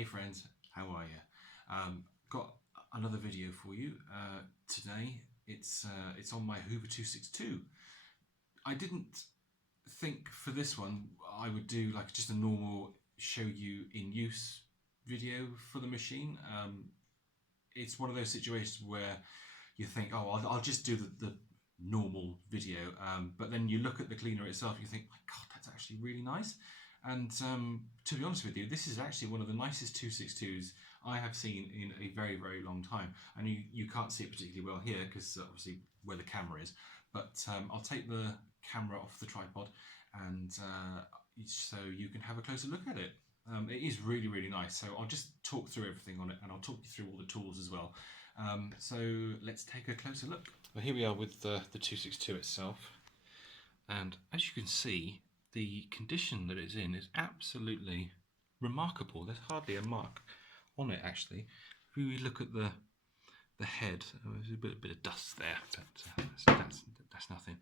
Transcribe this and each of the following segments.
Hey friends, how are you? Got another video for you today. It's on my Hoover 262. I didn't think for this one I would do like just a normal show you in use video for the machine. It's one of those situations where you think, oh, I'll just do the normal video, but then you look at the cleaner itself, you think, my God, that's actually really nice. And to be honest with you, this is actually one of the nicest 262s I have seen in a very, very long time. And you can't see it particularly well here because obviously where the camera is. But I'll take the camera off the tripod and so you can have a closer look at it. It is really, really nice. So I'll just talk through everything on it and I'll talk you through all the tools as well. So let's take a closer look. Well, here we are with the 262 itself. And as you can see, the condition that it's in is absolutely remarkable. There's hardly a mark on it actually. If we look at the head, there's a bit of dust there, but that's nothing.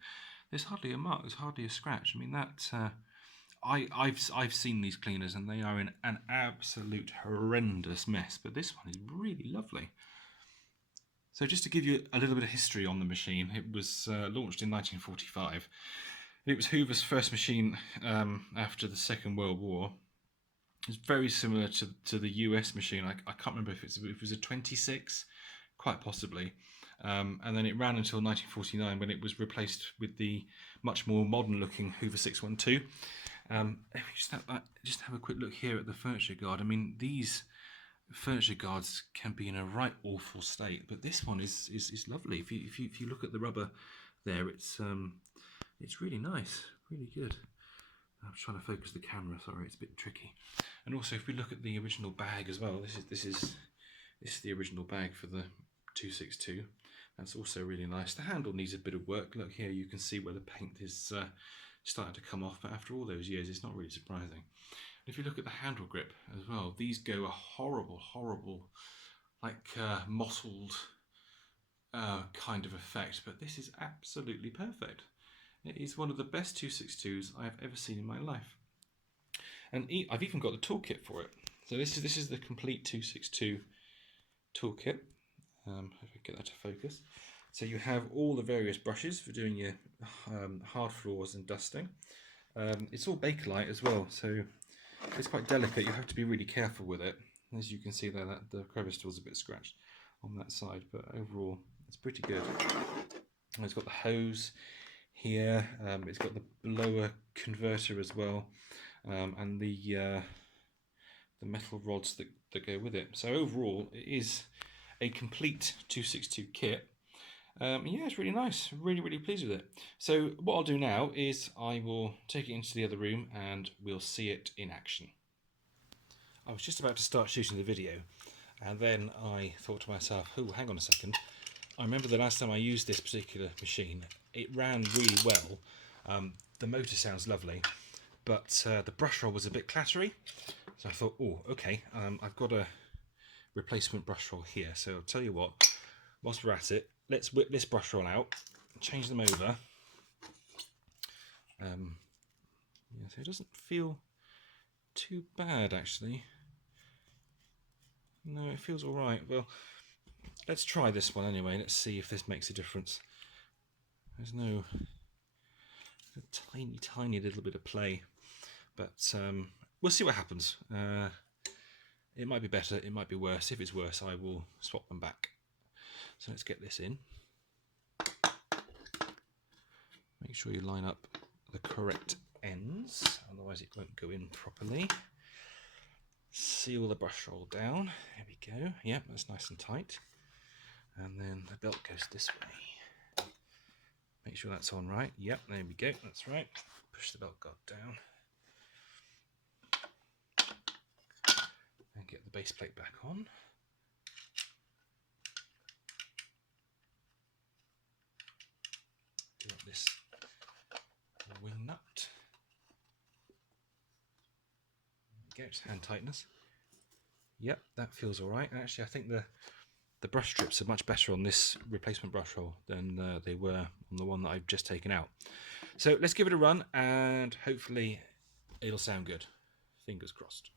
There's hardly a mark. There's hardly a scratch. I mean that I've seen these cleaners and they are in an absolute horrendous mess, but this one is really lovely. So just to give you a little bit of history on the machine, it was launched in 1945. It was Hoover's first machine after the Second World War. It's very similar to the US machine. I can't remember if it was a 26, quite possibly. And then it ran until 1949 when it was replaced with the much more modern looking Hoover 612. If we just have a quick look here at the furniture guard. I mean, these furniture guards can be in a right awful state, but this one is lovely. If you look at the rubber there, it's really nice, really good. I'm trying to focus the camera. Sorry, it's a bit tricky. And also, if we look at the original bag as well, this is the original bag for the 262. That's also really nice. The handle needs a bit of work. Look here, you can see where the paint is starting to come off. But after all those years, it's not really surprising. If you look at the handle grip as well, these go a horrible, like mottled kind of effect. But this is absolutely perfect. It is one of the best 262s I have ever seen in my life. And I've even got the toolkit for it. So this is the complete 262 toolkit. If I get that to focus. So you have all the various brushes for doing your hard floors and dusting. It's all Bakelite as well, so it's quite delicate. You have to be really careful with it. As you can see there, that the crevice tool's a bit scratched on that side, but overall it's pretty good. And it's got the hose here. It's got the blower converter as well, and the metal rods that go with it. So overall, it is a complete 262 kit. Yeah, it's really nice. Really pleased with it. So what I'll do now is I will take it into the other room and we'll see it in action. I was just about to start shooting the video, and then I thought to myself, oh, hang on a second. I remember the last time I used this particular machine, it ran really well. The motor sounds lovely, but the brush roll was a bit clattery. So I thought, oh, okay, I've got a replacement brush roll here. So I'll tell you what, whilst we're at it, let's whip this brush roll out, change them over. Yeah, so it doesn't feel too bad actually. No, it feels all right. Well, let's try this one anyway. Let's see if this makes a difference. There's a tiny little bit of play, but we'll see what happens. It might be better, it might be worse. If it's worse, I will swap them back. So let's get this in. Make sure you line up the correct ends, otherwise it won't go in properly. Seal the brush roll down. There we go. Yep, that's nice and tight. And then the belt goes this way. Make sure that's on right. Yep, there we go. That's right. Push the belt guard down. And get the base plate back on. Do up this wing nut. There we go, it's hand tightness. Yep, that feels all right. Actually, I think the brush strips are much better on this replacement brush roll than they were on the one that I've just taken out. So let's give it a run and hopefully it'll sound good. Fingers crossed.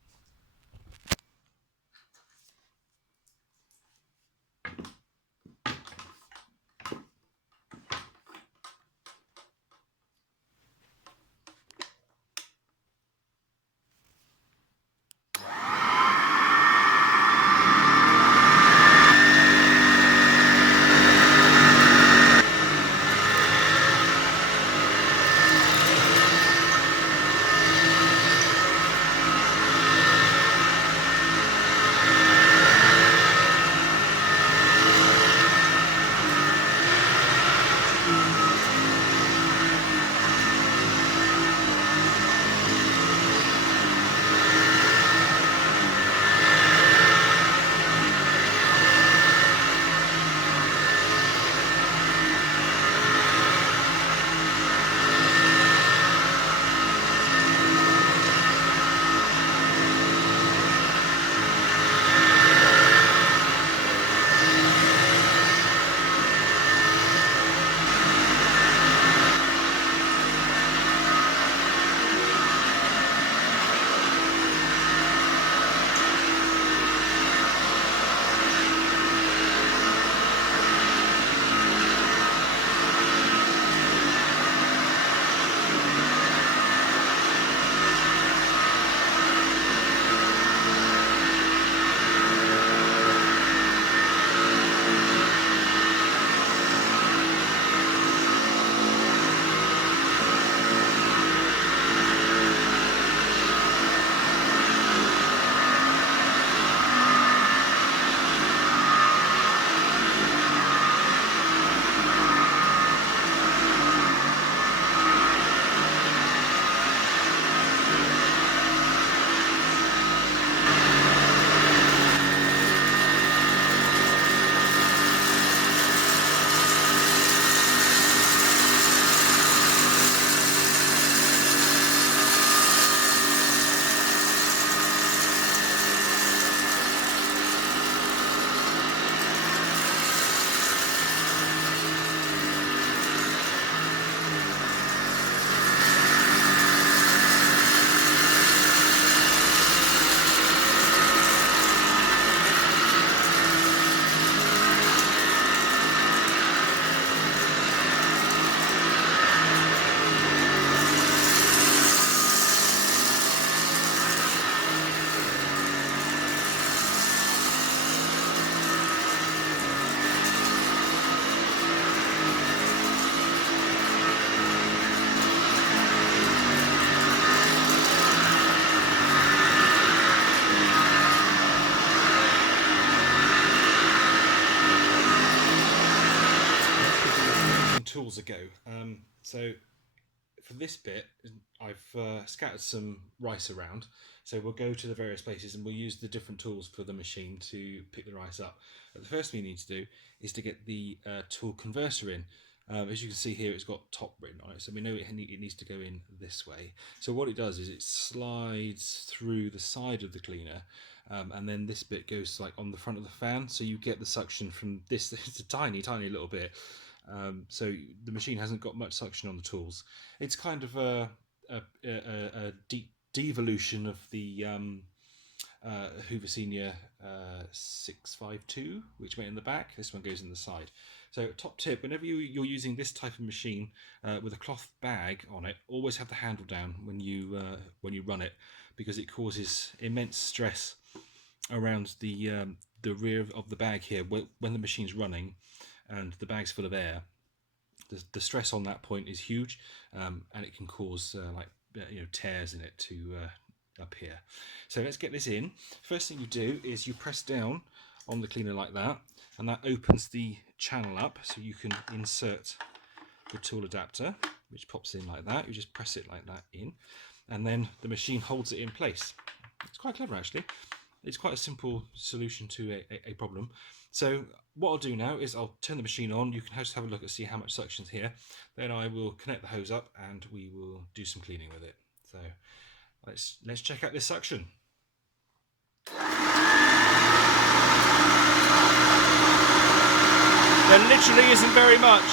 tools a go. So for this bit, I've scattered some rice around. So we'll go to the various places and we'll use the different tools for the machine to pick the rice up. But the first thing we need to do is to get the tool converter in. As you can see here, it's got top written on it, so we know it needs to go in this way. So what it does is it slides through the side of the cleaner, and then this bit goes like on the front of the fan, so you get the suction from this. It's a tiny little bit. So the machine hasn't got much suction on the tools. It's kind of a devolution of the Hoover Senior 652, which went in the back. This one goes in the side. So top tip, whenever you're using this type of machine with a cloth bag on it, always have the handle down when you run it, because it causes immense stress around the rear of the bag here when the machine's running and the bag's full of air. The stress on that point is huge, and it can cause tears in it to up here. So let's get this in. First thing you do is you press down on the cleaner like that, and that opens the channel up so you can insert the tool adapter, which pops in like that. You just press it like that in, and then the machine holds it in place. It's quite clever actually. It's quite a simple solution to a problem. So what I'll do now is I'll turn the machine on. You can just have a look and see how much suction's here. Then I will connect the hose up and we will do some cleaning with it. So let's check out this suction. There literally isn't very much.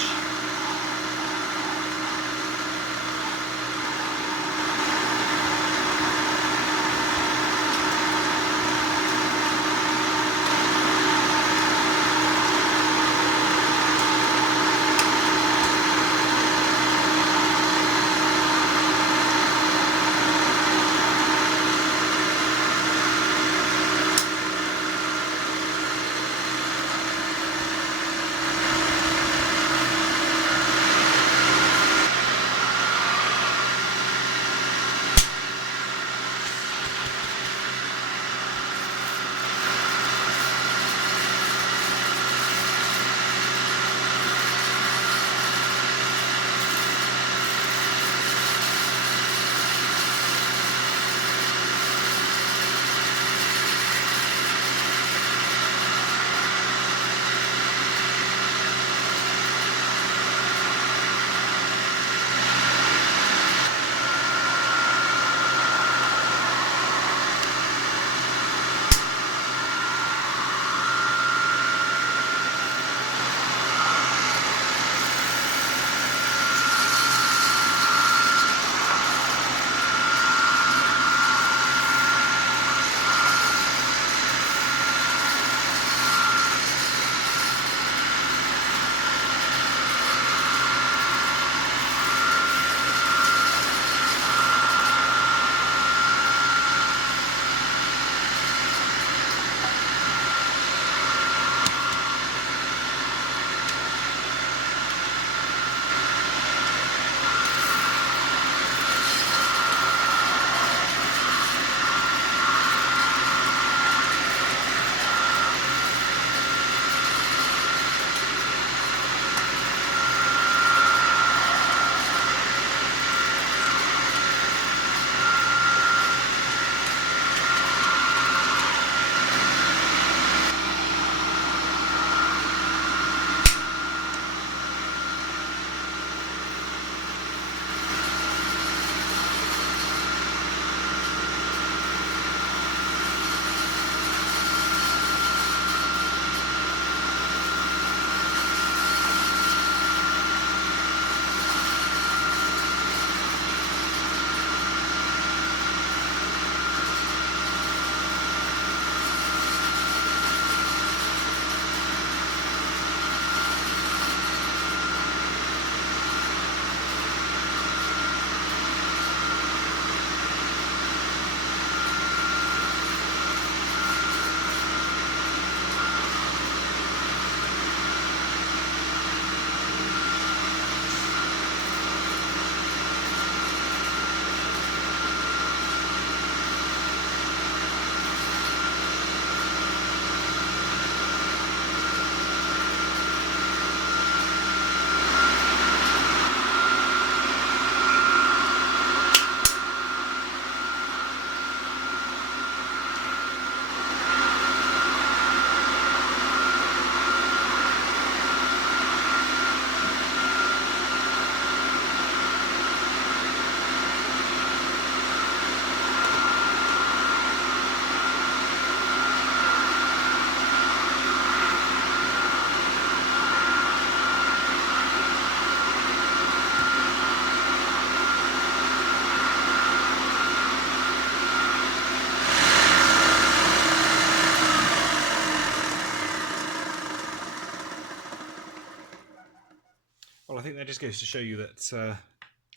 Well, I think that just goes to show you that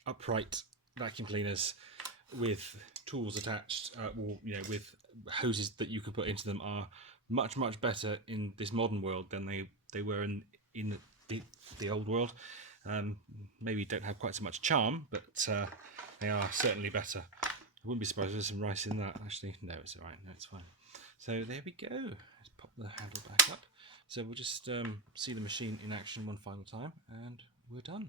upright vacuum cleaners with tools attached, or with hoses that you can put into them, are much better in this modern world than they were in the old world. Maybe don't have quite so much charm, but they are certainly better. I wouldn't be surprised if there's some rice in that, actually. No, it's alright. No, it's fine. So there we go. Let's pop the handle back up. So we'll just see the machine in action one final time, and we're done.